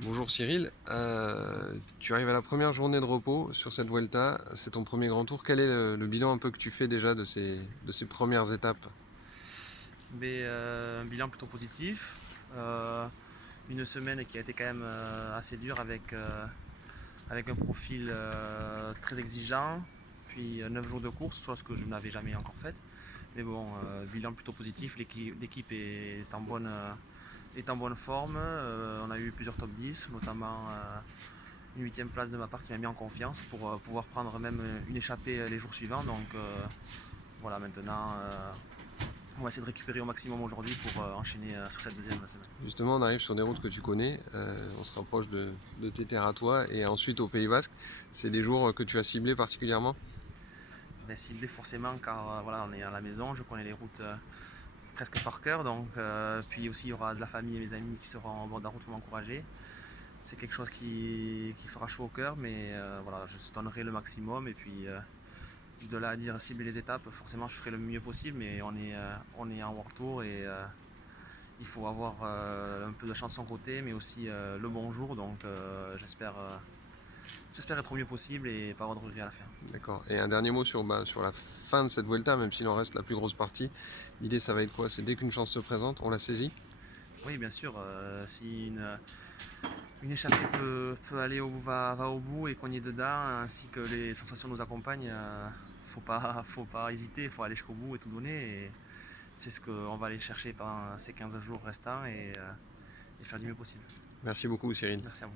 Bonjour Cyril, tu arrives à la première journée de repos sur cette Vuelta, c'est ton premier grand tour. Quel est le bilan un peu que tu fais déjà de ces premières étapes? Un bilan plutôt positif. Une semaine qui a été quand même assez dure avec un profil très exigeant. Puis 9 jours de course, chose que je n'avais jamais encore faite. Mais bon, bilan plutôt positif. L'équipe est en bonne forme. On a eu plusieurs top 10, notamment une huitième place de ma part qui m'a mis en confiance pour pouvoir prendre même une échappée les jours suivants. Donc voilà, maintenant on va essayer de récupérer au maximum aujourd'hui pour enchaîner sur cette deuxième semaine. Justement, on arrive sur des routes que tu connais, on se rapproche de tes terres à toi et ensuite au Pays Basque. C'est des jours que tu as ciblés particulièrement? Ben, ciblé forcément car voilà, on est à la maison, je connais les routes presque par cœur. Donc, puis aussi il y aura de la famille et mes amis qui seront au bord de la route pour m'encourager. C'est quelque chose qui fera chaud au cœur, mais voilà, je donnerai le maximum. Et puis de là à dire cibler les étapes, forcément je ferai le mieux possible, mais on est en World Tour et il faut avoir un peu de chance de son côté, mais aussi le bon jour. Donc j'espère être au mieux possible et pas avoir de regrets à la fin. D'accord. Et un dernier mot sur la fin de cette Vuelta, même s'il en reste la plus grosse partie. L'idée, ça va être quoi? C'est dès qu'une chance se présente, on la saisit? Oui, bien sûr, si une échappée peut aller va au bout et qu'on y est dedans, ainsi que les sensations nous accompagnent, faut pas hésiter, il faut aller jusqu'au bout et tout donner. Et c'est ce qu'on va aller chercher pendant ces 15 jours restants et faire du mieux possible. Merci beaucoup Cyril. Merci à vous.